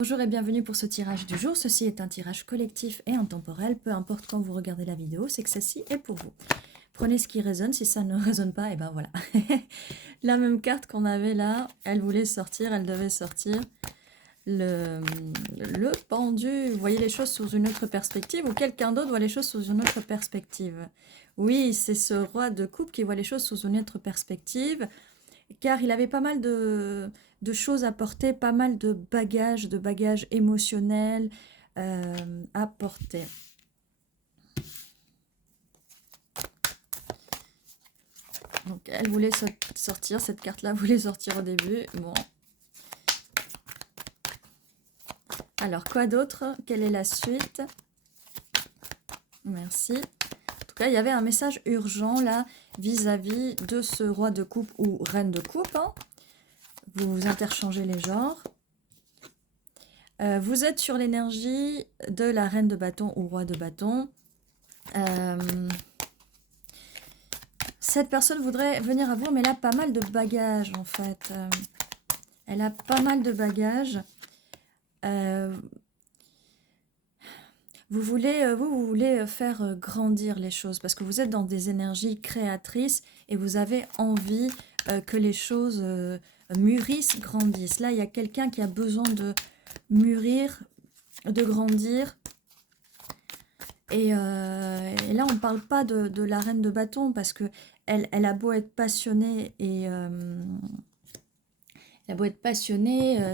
Bonjour et bienvenue pour ce tirage du jour. Ceci est un tirage collectif et intemporel. Peu importe quand vous regardez la vidéo, c'est que ceci est pour vous. Prenez ce qui résonne. Si ça ne résonne pas, et ben voilà. La même carte qu'on avait là, elle voulait sortir, elle devait sortir. Le pendu, vous voyez les choses sous une autre perspective, ou quelqu'un d'autre voit les choses sous une autre perspective. Oui, c'est ce roi de coupe qui voit les choses sous une autre perspective, car il avait pas mal de choses à porter, pas mal de bagages émotionnels à porter. Donc elle voulait sortir, cette carte-là voulait sortir au début. Bon. Alors, quoi d'autre? Quelle est la suite? Merci. En tout cas, il y avait un message urgent là vis-à-vis de ce roi de coupe ou reine de coupe. Hein. Vous interchangez les genres. Vous êtes sur l'énergie de la reine de bâton ou roi de bâton. Cette personne voudrait venir à vous, mais elle a pas mal de bagages en fait. Elle a pas mal de bagages. Vous voulez faire grandir les choses parce que vous êtes dans des énergies créatrices et vous avez envie que les choses mûrissent, grandissent. Là, il y a quelqu'un qui a besoin de mûrir, de grandir. Et là, on ne parle pas de la reine de bâton parce que elle a beau être passionnée et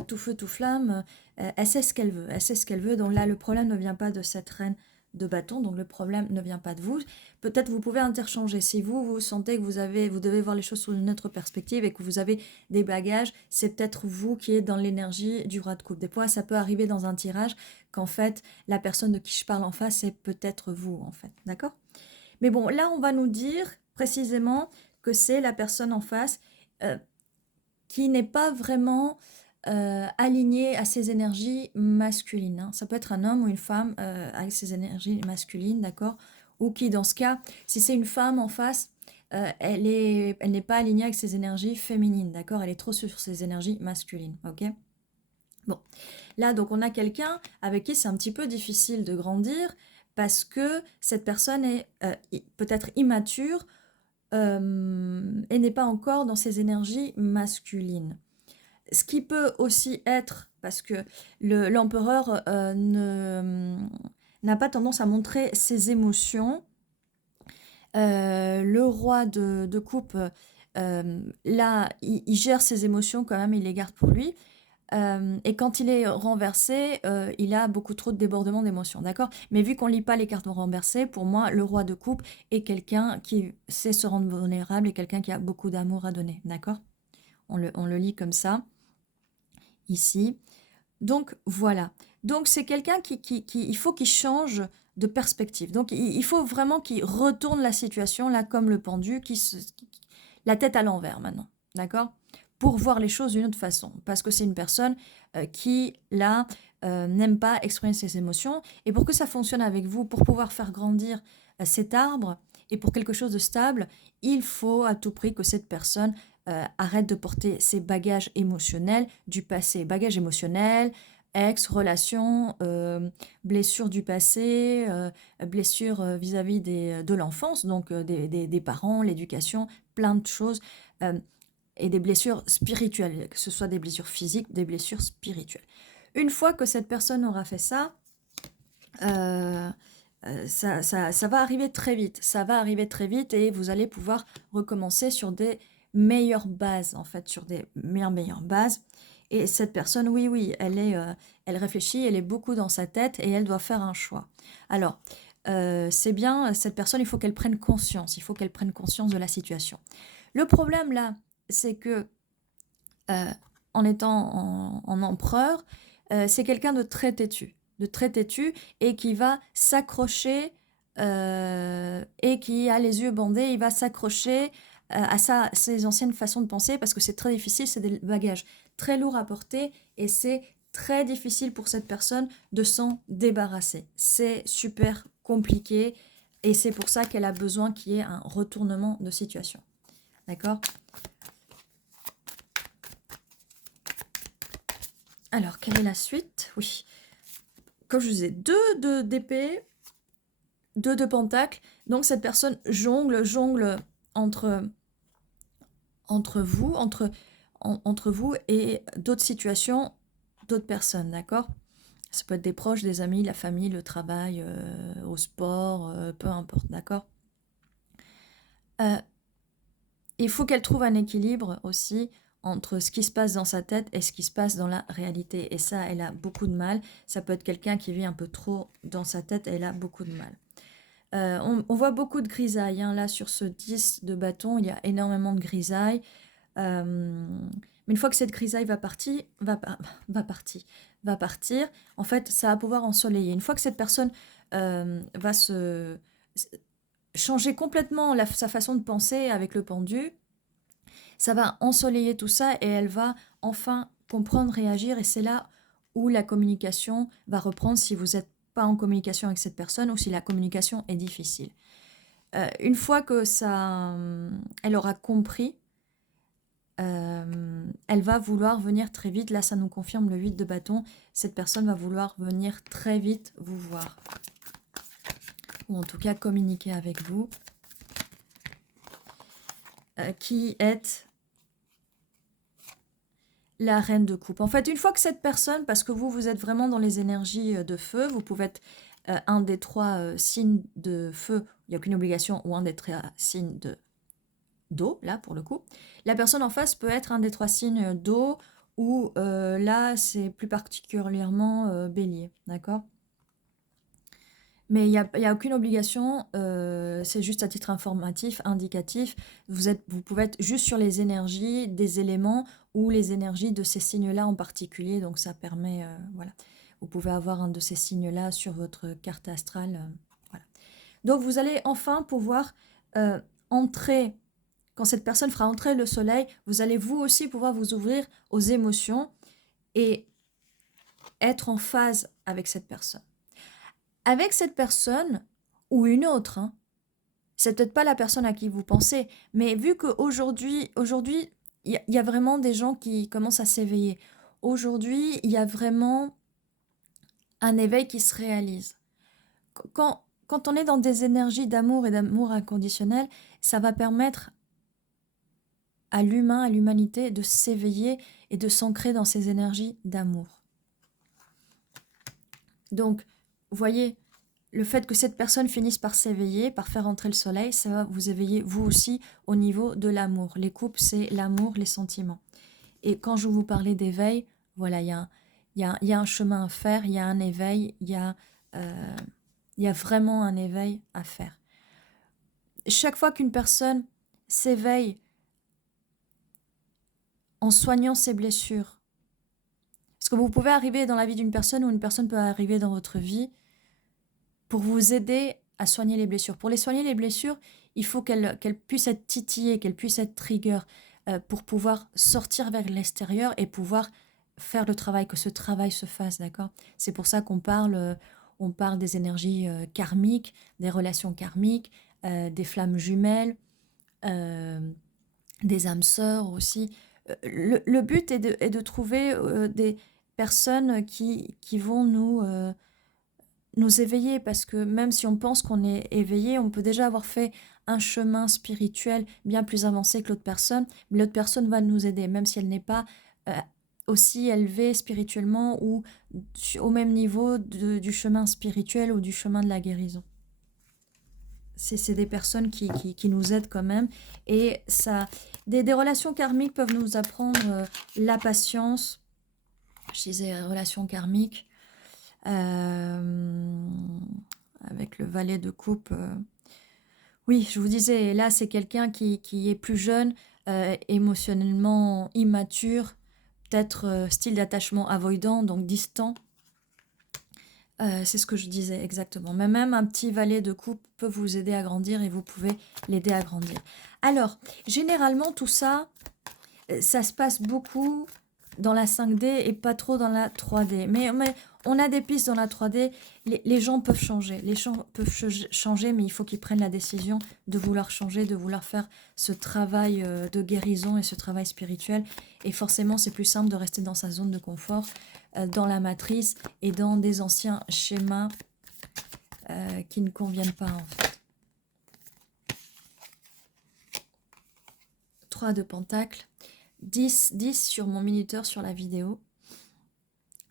tout feu, tout flamme, elle sait ce qu'elle veut. Elle sait ce qu'elle veut. Donc là, le problème ne vient pas de cette reine de bâton. Donc le problème ne vient pas de vous. Peut-être vous pouvez interchanger. Si vous sentez que vous devez voir les choses sous une autre perspective et que vous avez des bagages, c'est peut-être vous qui êtes dans l'énergie du roi de coupe. Des fois, ça peut arriver dans un tirage qu'en fait, la personne de qui je parle en face, c'est peut-être vous, en fait. D'accord? Mais bon, là, on va nous dire précisément que c'est la personne en face qui n'est pas vraiment aligné à ses énergies masculines. Hein. Ça peut être un homme ou une femme avec ses énergies masculines, d'accord? Ou qui, dans ce cas, si c'est une femme en face, elle n'est pas alignée avec ses énergies féminines, d'accord? Elle est trop sur ses énergies masculines, ok? Bon, là, donc, on a quelqu'un avec qui c'est un petit peu difficile de grandir parce que cette personne est peut-être immature et n'est pas encore dans ses énergies masculines. Ce qui peut aussi être, parce que l'empereur n'a pas tendance à montrer ses émotions. Le roi de coupe, là, il gère ses émotions quand même, il les garde pour lui. Et quand il est renversé, il a beaucoup trop de débordements d'émotions, d'accord? Mais vu qu'on ne lit pas les cartes renversées, pour moi, le roi de coupe est quelqu'un qui sait se rendre vulnérable et quelqu'un qui a beaucoup d'amour à donner, d'accord? On le lit comme ça, ici. Donc, voilà. Donc, c'est quelqu'un il faut qu'il change de perspective. Donc, il faut vraiment qu'il retourne la situation, là, comme le pendu, la tête à l'envers maintenant, d'accord? Pour voir les choses d'une autre façon. Parce que c'est une personne qui, là, n'aime pas exprimer ses émotions. Et pour que ça fonctionne avec vous, pour pouvoir faire grandir cet arbre et pour quelque chose de stable, il faut à tout prix que cette personne arrête de porter ses bagages émotionnels du passé. Bagages émotionnels, ex, relations, blessures du passé, blessures vis-à-vis de l'enfance, donc des parents, l'éducation, plein de choses, et des blessures spirituelles, que ce soit des blessures physiques, des blessures spirituelles. Une fois que cette personne aura fait ça, ça va arriver très vite. Ça va arriver très vite et vous allez pouvoir recommencer sur des meilleures bases, en fait, sur des meilleures bases. Et cette personne, oui, elle réfléchit, elle est beaucoup dans sa tête et elle doit faire un choix. Alors, c'est bien, cette personne, il faut qu'elle prenne conscience. Il faut qu'elle prenne conscience de la situation. Le problème, là, c'est que, en étant en empereur, c'est quelqu'un de très têtu. Et qui va s'accrocher et qui a les yeux bandés, il va s'accrocher à ses anciennes façons de penser parce que c'est très difficile, c'est des bagages très lourds à porter et c'est très difficile pour cette personne de s'en débarrasser. C'est super compliqué et c'est pour ça qu'elle a besoin qu'il y ait un retournement de situation. D'accord? Alors, quelle est la suite? Oui. Comme je disais, 2 d'épée, 2 de pentacle. Donc, cette personne jongle entre, entre vous, entre vous et d'autres situations, d'autres personnes, d'accord? Ça peut être des proches, des amis, la famille, le travail, au sport, peu importe, d'accord? Euh, il faut qu'elle trouve un équilibre aussi entre ce qui se passe dans sa tête et ce qui se passe dans la réalité. Et ça, elle a beaucoup de mal. Ça peut être quelqu'un qui vit un peu trop dans sa tête, elle a beaucoup de mal. On voit beaucoup de grisailles, hein, là sur ce 10 de bâton, il y a énormément de grisailles. Mais une fois que cette grisaille va partir, en fait, ça va pouvoir ensoleiller. Une fois que cette personne va changer complètement sa façon de penser avec le pendu, ça va ensoleiller tout ça et elle va enfin comprendre, réagir. Et c'est là où la communication va reprendre si vous n'êtes pas en communication avec cette personne ou si la communication est difficile. Une fois que elle aura compris, elle va vouloir venir très vite. Là, ça nous confirme le 8 de bâton. Cette personne va vouloir venir très vite vous voir. Ou en tout cas communiquer avec vous. Qui est la reine de coupe. En fait, une fois que cette personne, parce que vous êtes vraiment dans les énergies de feu, vous pouvez être un des 3 signes de feu, il n'y a aucune obligation, ou un des 3 signes d'eau, là, pour le coup. La personne en face peut être un des 3 signes d'eau, ou là, c'est plus particulièrement bélier, d'accord? Mais il y a aucune obligation, c'est juste à titre informatif, indicatif. Vous pouvez être juste sur les énergies des éléments ou les énergies de ces signes-là en particulier. Donc ça permet, voilà. Vous pouvez avoir un de ces signes-là sur votre carte astrale. Voilà. Donc vous allez enfin pouvoir entrer, quand cette personne fera entrer le soleil, vous allez vous aussi pouvoir vous ouvrir aux émotions et être en phase avec cette personne. Avec cette personne ou une autre, hein, c'est peut-être pas la personne à qui vous pensez, mais vu qu'aujourd'hui, il y a vraiment des gens qui commencent à s'éveiller. Aujourd'hui, il y a vraiment un éveil qui se réalise. Quand on est dans des énergies d'amour et d'amour inconditionnel, ça va permettre à l'humain, à l'humanité de s'éveiller et de s'ancrer dans ces énergies d'amour. Donc, vous voyez, le fait que cette personne finisse par s'éveiller, par faire entrer le soleil, ça va vous éveiller vous aussi au niveau de l'amour. Les couples, c'est l'amour, les sentiments. Et quand je vous parlais d'éveil, voilà, il y a un chemin à faire, il y a un éveil, il y a vraiment un éveil à faire. Chaque fois qu'une personne s'éveille en soignant ses blessures, parce que vous pouvez arriver dans la vie d'une personne ou une personne peut arriver dans votre vie pour vous aider à soigner les blessures. Pour les soigner, les blessures, il faut qu'elles puissent être titillées, qu'elles puissent être trigger pour pouvoir sortir vers l'extérieur et pouvoir faire le travail, que ce travail se fasse, d'accord? C'est pour ça qu'on parle, on parle des énergies karmiques, des relations karmiques, des flammes jumelles, euh, des âmes sœurs aussi. Le but est de trouver des personnes qui vont nous éveiller, parce que même si on pense qu'on est éveillé, on peut déjà avoir fait un chemin spirituel bien plus avancé que l'autre personne, mais l'autre personne va nous aider, même si elle n'est pas euh, aussi élevée spirituellement ou au même niveau du chemin spirituel ou du chemin de la guérison. C'est des personnes qui nous aident quand même. Et ça, des relations karmiques peuvent nous apprendre la patience. Je disais relations karmiques. Avec le valet de coupe. Oui, je vous disais, là, c'est quelqu'un qui est plus jeune, émotionnellement immature, peut-être style d'attachement avoidant, donc distant. C'est ce que je disais exactement. Mais même un petit valet de coupe peut vous aider à grandir et vous pouvez l'aider à grandir. Alors, généralement, tout ça, ça se passe beaucoup dans la 5D et pas trop dans la 3D. Mais on a des pistes dans la 3D. Les gens peuvent changer. Les gens peuvent changer, mais il faut qu'ils prennent la décision de vouloir changer, de vouloir faire ce travail de guérison et ce travail spirituel. Et forcément, c'est plus simple de rester dans sa zone de confort dans la matrice et dans des anciens schémas qui ne conviennent pas en fait. 3 de Pentacle, 10 sur mon minuteur sur la vidéo.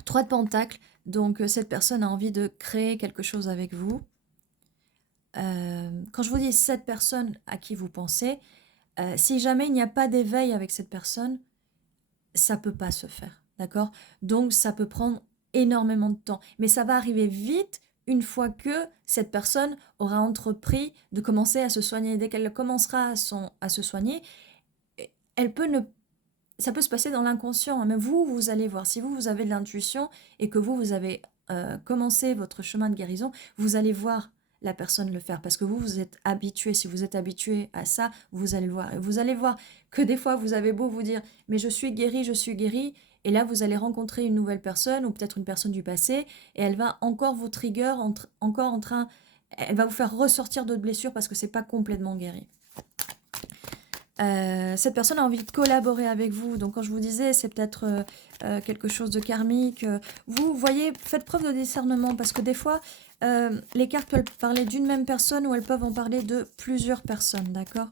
3 de Pentacle, donc cette personne a envie de créer quelque chose avec vous. Quand je vous dis cette personne à qui vous pensez, si jamais il n'y a pas d'éveil avec cette personne, ça peut pas se faire, d'accord? Donc ça peut prendre énormément de temps, mais ça va arriver vite une fois que cette personne aura entrepris de commencer à se soigner. Dès qu'elle commencera à se soigner, elle peut ne ça peut se passer dans l'inconscient, hein, mais vous allez voir. Si vous avez de l'intuition et que vous avez commencé votre chemin de guérison, vous allez voir la personne le faire parce que vous êtes habitué. Si vous êtes habitué à ça, vous allez le voir. Et vous allez voir que des fois, vous avez beau vous dire « mais je suis guérie », et là, vous allez rencontrer une nouvelle personne ou peut-être une personne du passé et elle va encore vous trigger, elle va vous faire ressortir d'autres blessures parce que c'est pas complètement guéri. Cette personne a envie de collaborer avec vous. Donc, quand je vous disais, c'est peut-être quelque chose de karmique. Vous voyez, faites preuve de discernement parce que des fois, les cartes peuvent parler d'une même personne ou elles peuvent en parler de plusieurs personnes, d'accord?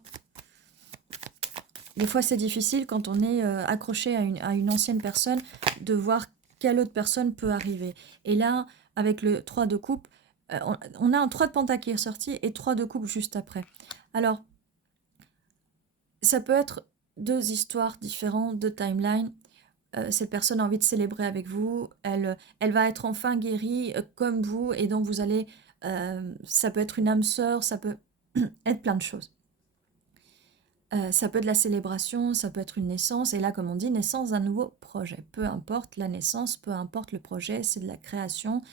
Des fois, c'est difficile quand on est accroché à une ancienne personne de voir quelle autre personne peut arriver. Et là, avec le 3 de coupe, on a un 3 de pentacle qui est sorti et 3 de coupe juste après. Alors, ça peut être 2 histoires différentes, 2 timelines. Cette personne a envie de célébrer avec vous. Elle va être enfin guérie comme vous. Et donc, vous allez... ça peut être une âme sœur, ça peut être plein de choses. Ça peut être de la célébration, ça peut être une naissance. Et là, comme on dit, naissance d'un nouveau projet. Peu importe la naissance, peu importe le projet, c'est de la création.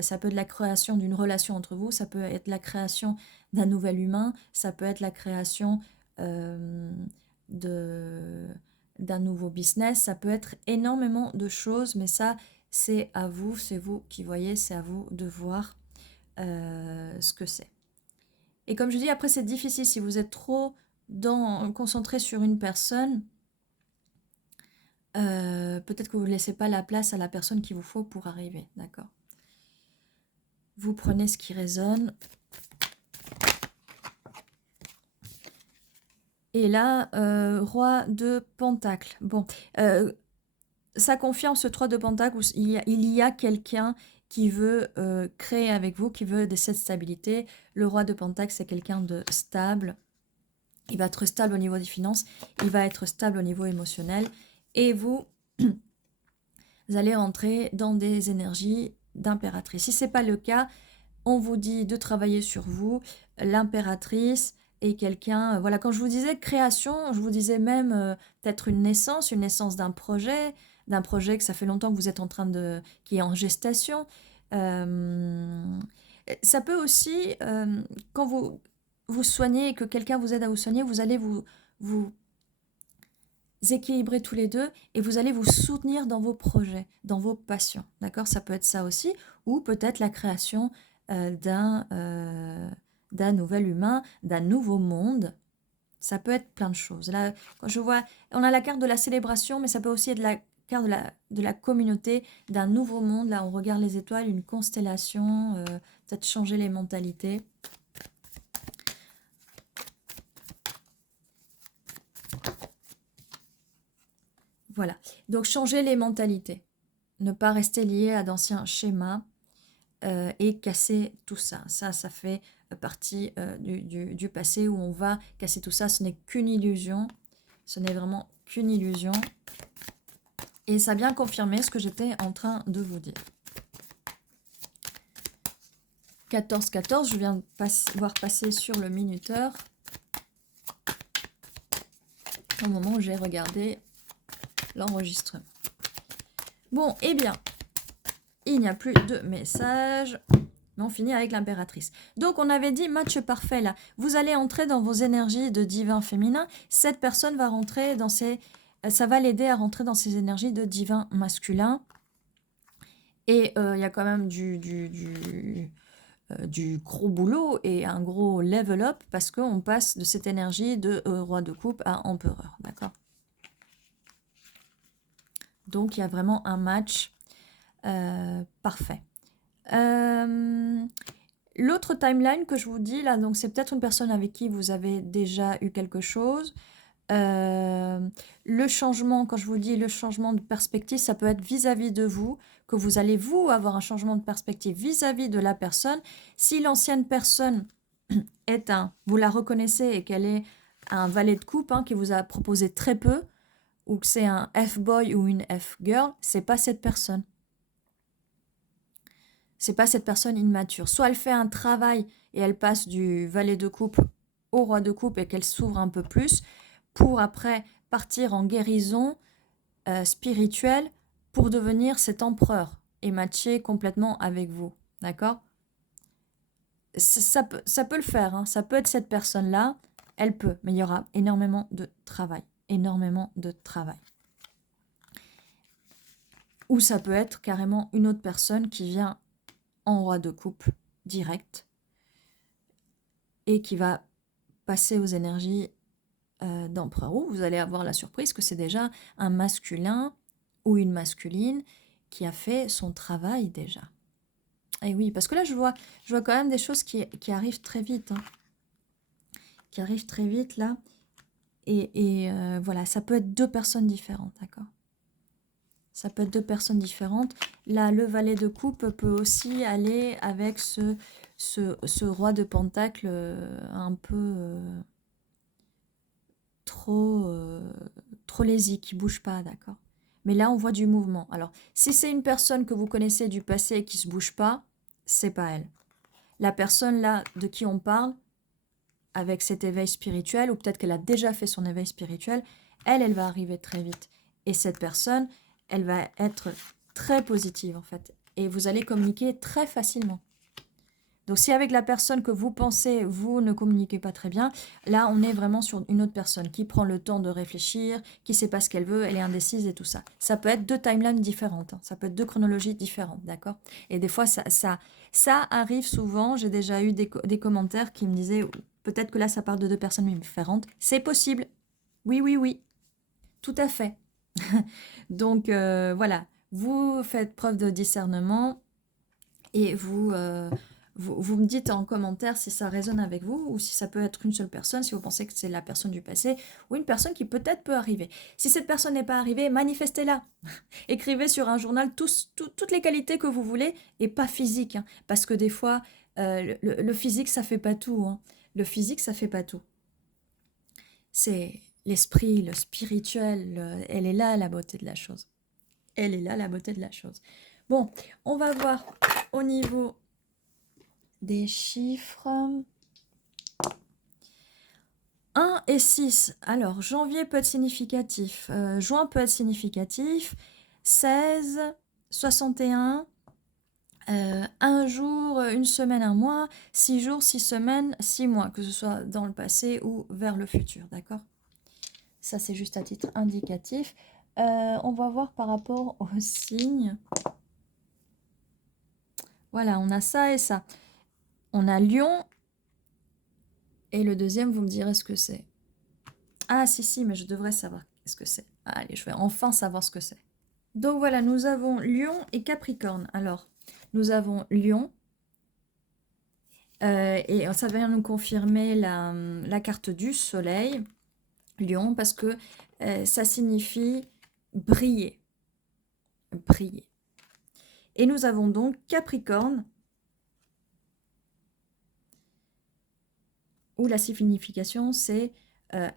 Ça peut être la création d'une relation entre vous, ça peut être la création d'un nouvel humain, ça peut être la création d'un nouveau business, ça peut être énormément de choses, mais ça, c'est à vous, c'est vous qui voyez, c'est à vous de voir ce que c'est. Et comme je dis, après, c'est difficile si vous êtes trop concentré sur une personne. Peut-être que vous ne laissez pas la place à la personne qu'il vous faut pour arriver, d'accord? Vous prenez ce qui résonne. Et là, roi de pentacle. Bon, ça confirme ce 3 de pentacle où il y a quelqu'un qui veut créer avec vous, qui veut cette stabilité. Le roi de pentacle, c'est quelqu'un de stable. Il va être stable au niveau des finances. Il va être stable au niveau émotionnel. Et vous, vous allez entrer dans des énergies d'impératrice. Si ce n'est pas le cas, on vous dit de travailler sur vous. L'impératrice est quelqu'un... voilà, quand je vous disais création, je vous disais même peut-être une naissance d'un projet que ça fait longtemps que vous êtes en train de... qui est en gestation. Ça peut aussi, quand vous soignez et que quelqu'un vous aide à vous soigner, vous allez vous équilibrer tous les deux et vous allez vous soutenir dans vos projets, dans vos passions. D'accord? Ça peut être ça aussi, ou peut-être la création d'un nouvel humain, d'un nouveau monde. Ça peut être plein de choses. Là, quand je vois, on a la carte de la célébration, mais ça peut aussi être la carte de la communauté, d'un nouveau monde. Là, on regarde les étoiles, une constellation, peut-être changer les mentalités. Voilà, donc changer les mentalités, ne pas rester lié à d'anciens schémas et casser tout ça. Ça fait partie du passé où on va casser tout ça. Ce n'est qu'une illusion, ce n'est vraiment qu'une illusion. Et ça a bien confirmé ce que j'étais en train de vous dire. 14-14, je viens de voir passer sur le minuteur au moment où j'ai regardé l'enregistrement. Bon, eh bien, il n'y a plus de messages. Mais on finit avec l'impératrice. Donc, on avait dit match parfait là. Vous allez entrer dans vos énergies de divin féminin. Cette personne va rentrer dans ses... ça va l'aider à rentrer dans ses énergies de divin masculin. Et il y a quand même du gros boulot et un gros level up parce qu'on passe de cette énergie de roi de coupe à empereur. D'accord? Donc, il y a vraiment un match. Parfait. L'autre timeline que je vous dis là, donc c'est peut-être une personne avec qui vous avez déjà eu quelque chose. Le changement, quand je vous dis le changement de perspective, ça peut être vis-à-vis de vous, que vous allez vous avoir un changement de perspective vis-à-vis de la personne. Si l'ancienne personne est vous la reconnaissez et qu'elle est un valet de coupe qui vous a proposé très peu, ou que c'est un F-boy ou une F-girl, c'est pas cette personne. C'est pas cette personne immature. Soit elle fait un travail et elle passe du valet de coupe au roi de coupe et qu'elle s'ouvre un peu plus pour après partir en guérison spirituelle pour devenir cet empereur et matcher complètement avec vous. D'accord? Ça peut le faire, hein. Ça peut être cette personne-là, elle peut, mais il y aura énormément de travail. Énormément de travail. Ou ça peut être carrément une autre personne qui vient en roi de coupe direct et qui va passer aux énergies d'empereur. Ou vous allez avoir la surprise que c'est déjà un masculin ou une masculine qui a fait son travail déjà. Et oui, parce que là, je vois quand même des choses qui arrivent très vite. Hein. Qui arrivent très vite, là. Et voilà, ça peut être deux personnes différentes, d'accord? Ça peut être deux personnes différentes. Là, le valet de coupe peut aussi aller avec ce roi de pentacle un peu trop lazy, qui bouge pas, d'accord? Mais là, on voit du mouvement. Alors, si c'est une personne que vous connaissez du passé et qui se bouge pas, c'est pas elle. La personne là de qui on parle, avec cet éveil spirituel, ou peut-être qu'elle a déjà fait son éveil spirituel, elle va arriver très vite. Et cette personne, elle va être très positive en fait. Et vous allez communiquer très facilement. Donc si avec la personne que vous pensez, vous ne communiquez pas très bien, là on est vraiment sur une autre personne qui prend le temps de réfléchir, qui ne sait pas ce qu'elle veut, elle est indécise et tout ça. Ça peut être deux timelines différentes, ça peut être deux chronologies différentes, d'accord? Et des fois ça arrive souvent, j'ai déjà eu des commentaires qui me disaient peut-être que là ça parle de deux personnes différentes. C'est possible, oui, tout à fait. Donc voilà, vous faites preuve de discernement et vous me dites en commentaire si ça résonne avec vous ou si ça peut être une seule personne, si vous pensez que c'est la personne du passé ou une personne qui peut-être peut arriver. Si cette personne n'est pas arrivée, manifestez-la. Écrivez sur un journal toutes les qualités que vous voulez et pas physique. Parce que des fois, le physique, ça fait pas tout. Le physique, ça fait pas tout. C'est l'esprit, le spirituel, elle est là la beauté de la chose. Elle est là la beauté de la chose. Bon, on va voir au niveau des chiffres. 1 et 6. Alors, janvier peut être significatif. Juin peut être significatif. 16, 61. Un jour, une semaine, un mois. 6 jours, 6 semaines, 6 mois. Que ce soit dans le passé ou vers le futur. D'accord? Ça, c'est juste à titre indicatif. On va voir par rapport aux signes. Voilà, on a ça et ça. On a Lion. Et le deuxième, vous me direz ce que c'est. Ah, si, mais je devrais savoir ce que c'est. Allez, je vais enfin savoir ce que c'est. Donc voilà, nous avons Lion et Capricorne. Alors, nous avons Lion. Et ça vient nous confirmer la carte du soleil. Lion, parce que ça signifie briller. Briller. Et nous avons donc Capricorne, où la signification c'est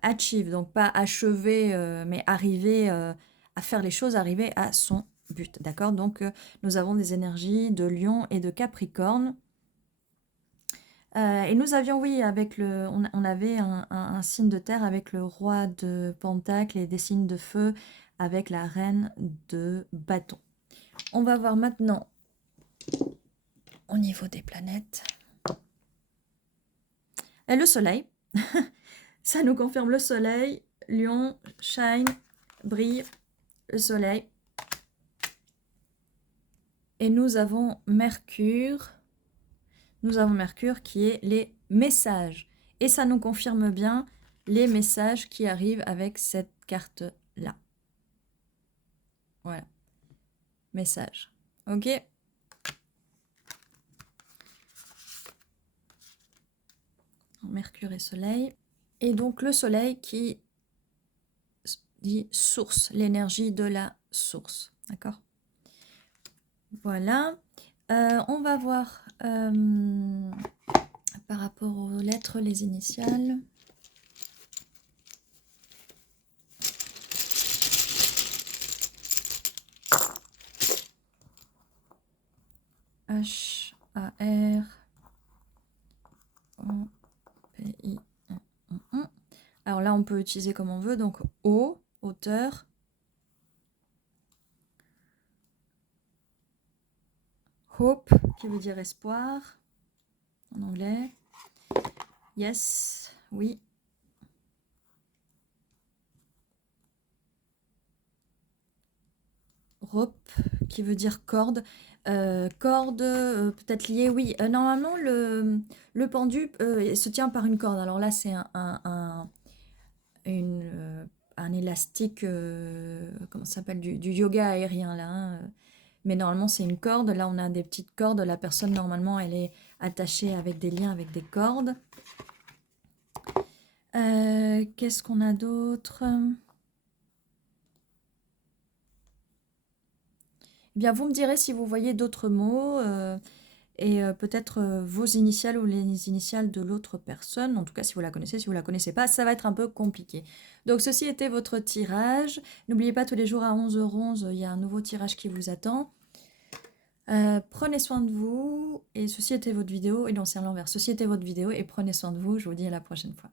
achieve, donc pas achever, mais arriver à faire les choses, arriver à son but. D'accord? Donc nous avons des énergies de Lion et de Capricorne. Et nous avions, oui, avec on avait un signe de terre avec le roi de Pentacle et des signes de feu avec la reine de bâton. On va voir maintenant au niveau des planètes. Et le soleil, ça nous confirme le soleil, Lion, shine, brille, le soleil. Et nous avons Mercure. Nous avons Mercure qui est les messages. Et ça nous confirme bien les messages qui arrivent avec cette carte-là. Voilà. Message. Ok? Mercure et Soleil. Et donc le Soleil qui dit source, l'énergie de la source. D'accord? Voilà. On va voir par rapport aux lettres, les initiales. H, A, R, O, P, I, Alors là, on peut utiliser comme on veut. Donc O, hauteur. Hope, qui veut dire espoir, en anglais. Yes, oui. Rope, qui veut dire corde. Corde, peut-être liée, oui. Normalement, le pendu se tient par une corde. Alors là, c'est un élastique, comment ça s'appelle, du yoga aérien, là. Hein. Mais normalement, c'est une corde. Là, on a des petites cordes. La personne, normalement, elle est attachée avec des liens, avec des cordes. Qu'est-ce qu'on a d'autre? Eh bien, vous me direz si vous voyez d'autres mots et peut-être vos initiales ou les initiales de l'autre personne. En tout cas, si vous la connaissez, si vous la connaissez pas, ça va être un peu compliqué. Donc, ceci était votre tirage. N'oubliez pas, tous les jours à 11h11, il y a un nouveau tirage qui vous attend. Prenez soin de vous. Et ceci était votre vidéo. Et non, c'est à l'envers. Ceci était votre vidéo et prenez soin de vous. Je vous dis à la prochaine fois.